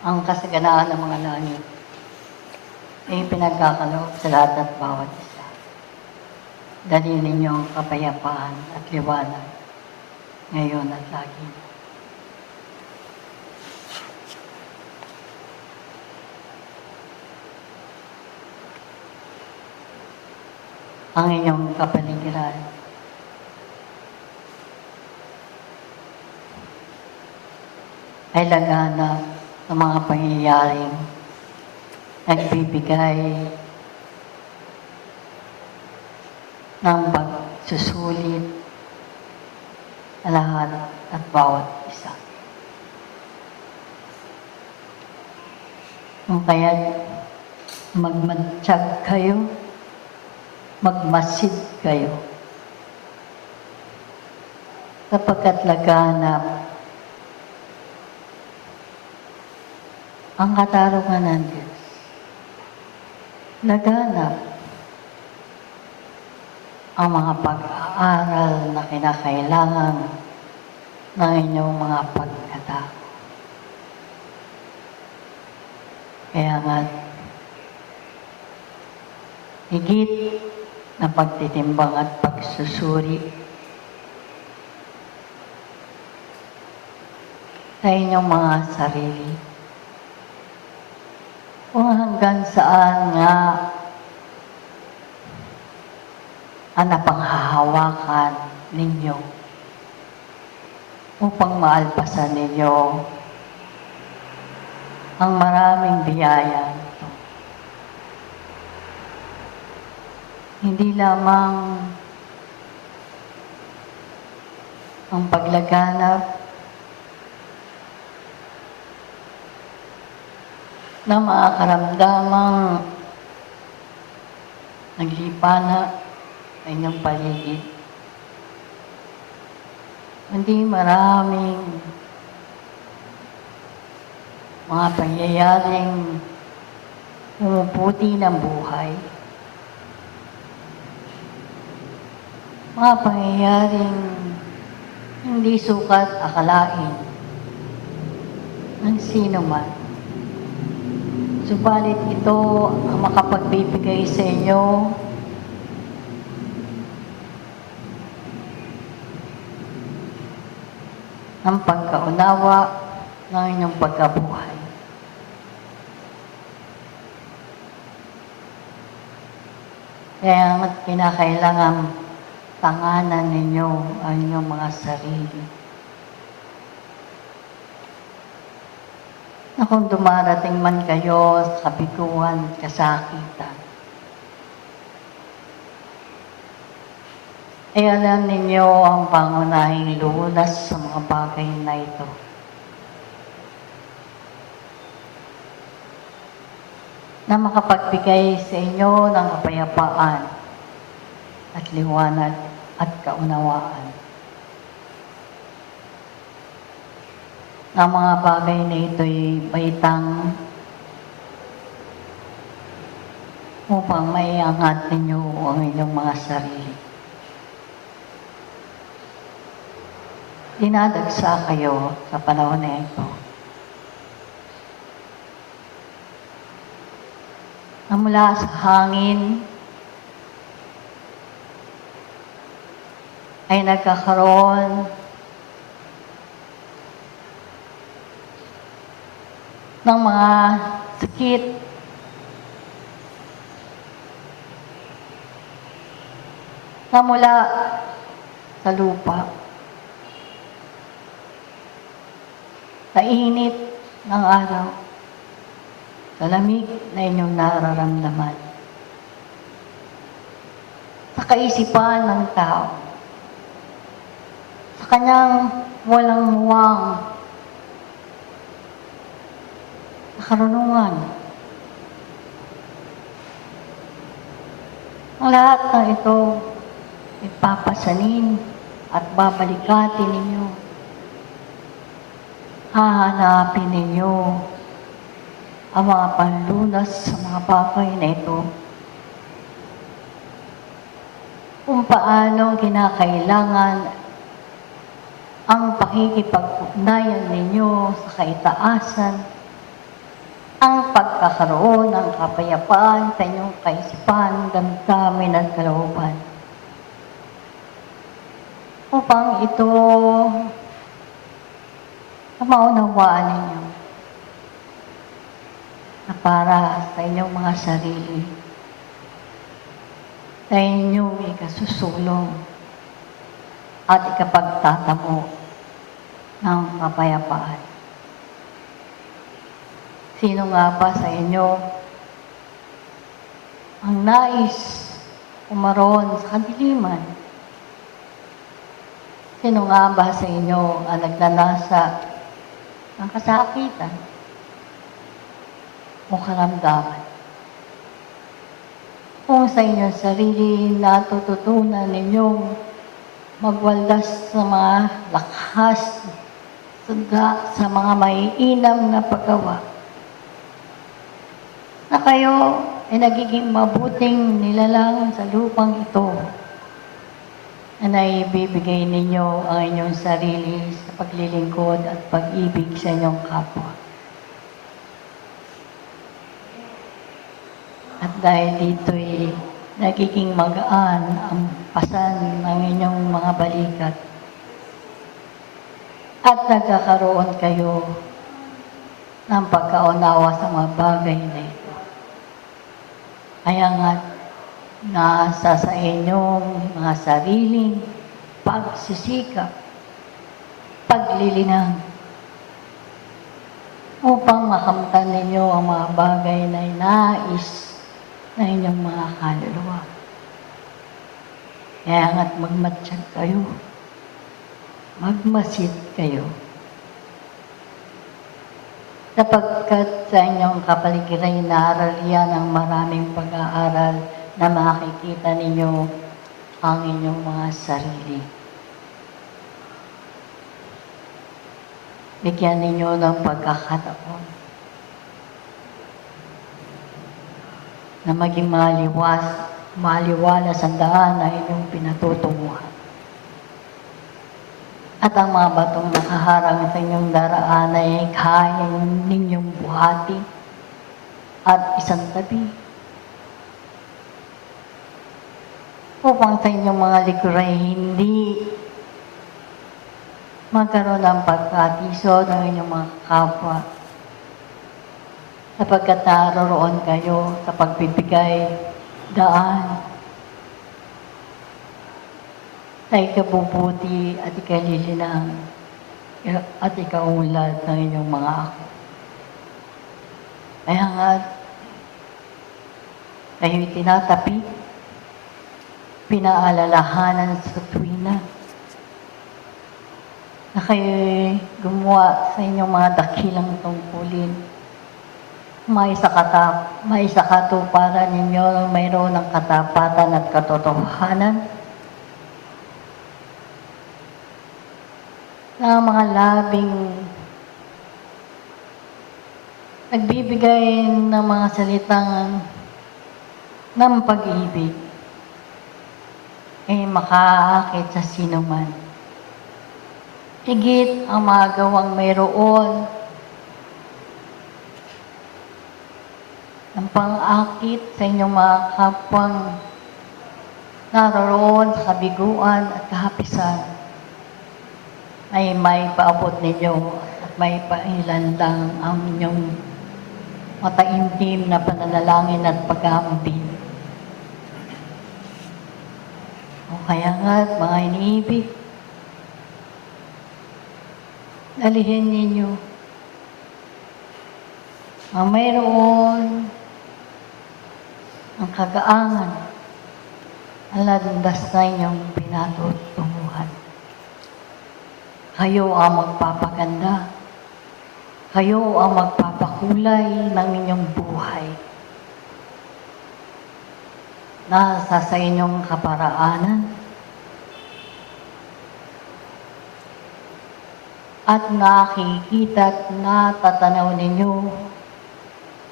ang kasaganaan ng mga langit ay pinagkakaloob sa lahat at bawat isa. Dali ninyong kapayapaan at liwanag ngayon at lagi. Ang inyong kapaligiran ay laganap ng mga pangyayaring nagbibigay ng pagsusulit sa lahat at bawat isa. Kung kaya magmatsyag kayo, magmasid kayo. Sapagkat laganap ang katarungan ng Diyos. Laganap ang mga pag-aaral na kinakailangan ng inyong mga pagkatao. Kaya nga, higit na pagtitimbang at pagsusuri sa inyong mga sarili kung hanggang saan nga ang napanghahawakan ninyo upang maalpasan ninyo ang maraming biyaya nito. Hindi lamang ang paglaganap ng mga karamdamang naglipana sa inyong paligid. Hindi maraming mga pangyayaring pumuputi ng buhay. Mga pangyayaring hindi sukat akalain ng sino man. Subalit ito ang makapagbibigay sa inyo ng pagkaunawa ng inyong pagkabuhay. Kaya kinakailangan tanganan ninyo ang inyong mga sarili. Na kung dumarating man kayo sa kabiguan, kasakitan, ay alam ninyo ang pangunahing lunas sa mga bagay na ito. Na makapagbigay sa inyo ng kapayapaan at liwanag at kaunawaan. Na mga bagay na ito'y baitang upang maiangat ninyo ang inyong mga sarili. dinadagsa kayo sa panahon na ito. Na mula sa hangin ay nagkakaroon ng mga sakit. Na mula sa lupa. sa init ng araw, sa lamig na inyong nararamdaman, sa kaisipan ng tao, sa kanyang walang muwang na karunungan. Ang lahat ng ito, ipapasanin at babalikatin ninyo hahanapin ninyo ang mga panlunas sa mga bagay na ito. Kung paano kinakailangan ang pakikipag-ugnayan ninyo sa kaitaasan pagkakaroon ng kapayapaan sa inyong kaisipan, damdamin at kalooban. Upang ito na maunawaan ninyo na para sa inyong mga sarili, sa inyong ikasusulong at ikapagtatamo ng kapayapaan. Sino nga ba sa inyo ang nais umaroon sa kadiliman? Sino nga ba sa inyo ang nagnanasa ng kasakitan o karamdaman? Kung sa inyong sarili natututunan ninyong magwaldas sa mga lakas, sunda, sa mga maiinam na paggawa, na kayo ay nagiging mabuting nilalang sa lupang ito na naibibigay ninyo ang inyong sarili sa paglilingkod at pag-ibig sa inyong kapwa. At dahil dito'y nagiging magaan ang pasan ng inyong mga balikat at nagkakaroon kayo ng pagkaunawa sa mga bagay na ito. Kaya nga, nasa sa inyong mga sariling pagsisikap, paglilinang, upang makamtan ninyo ang mga bagay na nais na inyong mga kaluluwa. Kaya nga't magmatsyag kayo, magmasid kayo, sapagkat sa inyong kapaligiran inaaral yan ang maraming pag-aaral na makikita ninyo ang inyong mga sarili. Bigyan ninyo ng pagkakataon na maging maliwas, maliwalas ang daan na inyong pinatutunguhan. At ang mga batong nakaharang sa inyong daraan ay kaya ninyong buhati. At isang tabi. Upang sa inyong mga likuray hindi magkaroon ng pagkatiso ng inyong mga kapwa. Sapagkat naroroon kayo sa pagbibigay daan sa ikabubuti at ikalilinang at ikaunlad ng inyong mga ako. Kaya nga, kayo'y tinatapi, pinaalalahanan sa tuwina, na kayo'y gumawa sa inyong mga dakilang tungkulin, may sa katap, may sa katuparan ninyo mayroon ng katapatan at katotohanan, na mga labing nagbibigay ng mga salitang ng pag-ibig ay makaakit sa sino man. Higit ang mga gawang mayroon ng pang-akit sa inyong mga kapwang naroon sa kabiguan at kahapisan ay may paabot ninyo at may pailandang ang inyong mataimtim na pananalangin at pag-aambin. O kaya nga, mga iniibig, dalihin ninyo ang mayroon ang kagaangan ang landas na inyong pinatutunguhan. Kayo ang magpapaganda. Kayo ang magpapakulay ng inyong buhay. Nasa sa inyong kaparaanan. At nakikita at natatanaw ninyo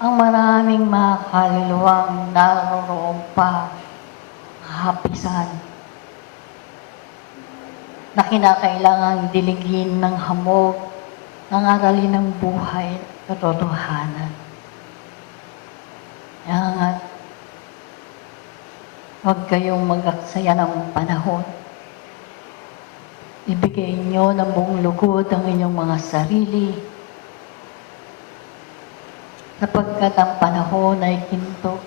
ang maraming mga kaluluwang naroroon pa kahapisan na kinakailangang diligin ng hamog ng aralin ng buhay at katotohanan. Nga, huwag kayong mag-aksaya ng panahon. Ibigay niyo ng buong lugod ang inyong mga sarili sapagkat ang panahon ay ginto.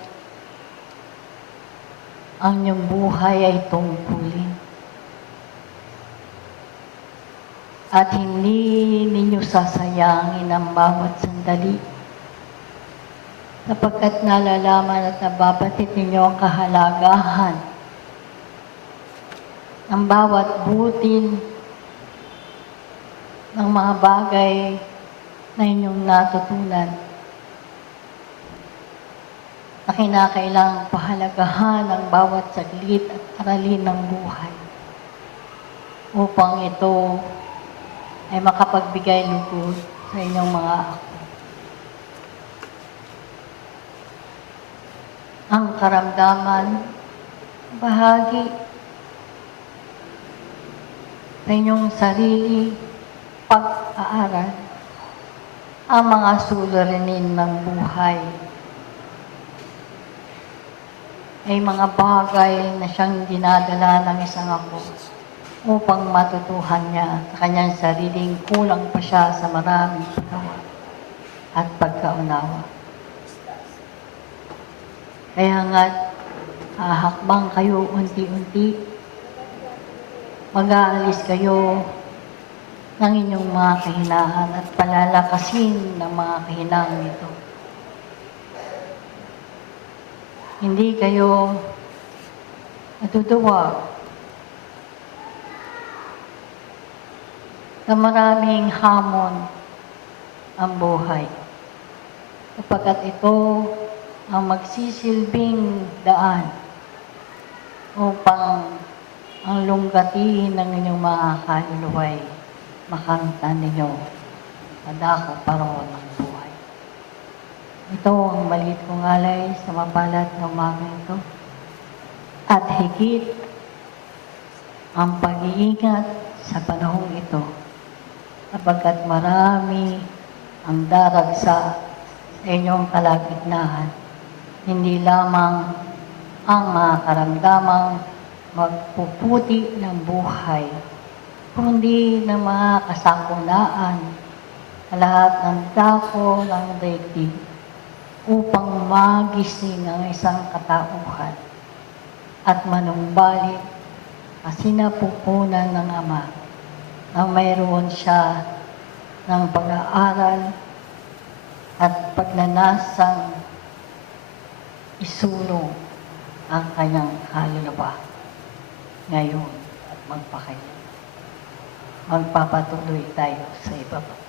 Ang inyong buhay ay tungkulin. At hindi ninyo sasayangin ang bawat sandali. Sapagkat nalalaman at nababatid ninyo ang kahalagahan. Ng bawat butin ng mga bagay na inyong natutunan. Na kinakailangang pahalagahan ang bawat saglit at aralin ng buhay upang ito ay makapagbigay lugod sa inyong mga ako. Ang karamdaman, bahagi sa inyong sarili, pag-aaral, ang mga suliranin ng buhay ay mga bagay na siyang dinadala ng isang ako upang matutuhan niya sa kanyang sariling kulang pa siya sa maraming pagawa at pagkaunawa. Kaya nga, hahakbang kayo unti-unti, mag-aalis kayo ng inyong mga kahinaan at palalakasin ng mga kahinaan nito. Hindi kayo matutuwa na maraming hamon ang buhay. Kapagkat ito ang magsisilbing daan upang ang lunggatiin ng inyong mga kaluluway makanta ninyo madako paroon ng buhay. Ito ang maliit kong alay sa mapalat ng umaga ito. At higit ang pag-iingat sa panahong ito sapagkat marami ang daragsa sa inyong kalagitnaan. Hindi lamang ang mga karamdamang magpuputi ng buhay, kundi ng mga kasakunaan sa lahat ng dako ng daigdig upang magising ang isang katauhan at manumbalik ang sinapupunan ng Ama na mayroon siya ng pag-aaral at pagnanasang isulong ang kanyang kaluluwa ngayon at magpakailan. Magpapatuloy tayo sa iba pa.